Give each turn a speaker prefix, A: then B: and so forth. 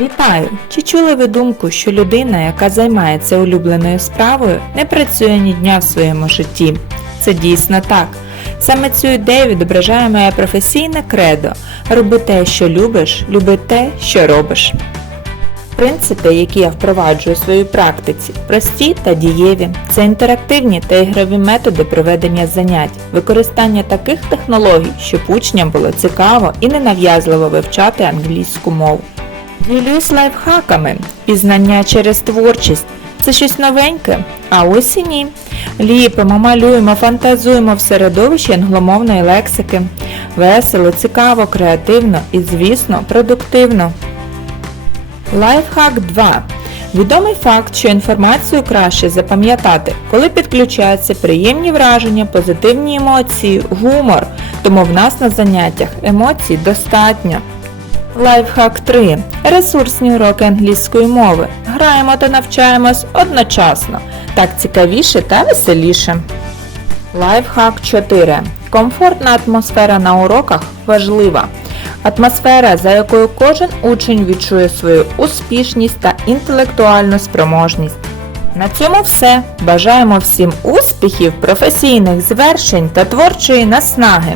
A: Вітаю! Чи чули ви думку, що людина, яка займається улюбленою справою, не працює ні дня в своєму житті? Це дійсно так. Саме цю ідею відображає моє професійне кредо. Роби те, що любиш, люби те, що робиш. Принципи, які я впроваджую у своїй практиці, прості та дієві. Це інтерактивні та ігрові методи проведення занять, використання таких технологій, щоб учням було цікаво і ненав'язливо вивчати англійську мову. Ділюсь лайфхаками, пізнання через творчість. Це щось новеньке, а ось і ні. Ліпимо, малюємо, фантазуємо в середовищі англомовної лексики. Весело, цікаво, креативно і, звісно, продуктивно. Лайфхак 2. Відомий факт, що інформацію краще запам'ятати, коли підключаються приємні враження, позитивні емоції, гумор. Тому в нас на заняттях емоцій достатньо. Лайфхак 3. Ресурсні уроки англійської мови. Граємо та навчаємось одночасно. Так цікавіше та веселіше. Лайфхак 4. Комфортна атмосфера на уроках важлива. Атмосфера, за якою кожен учень відчує свою успішність та інтелектуальну спроможність. На цьому все. Бажаємо всім успіхів, професійних звершень та творчої наснаги.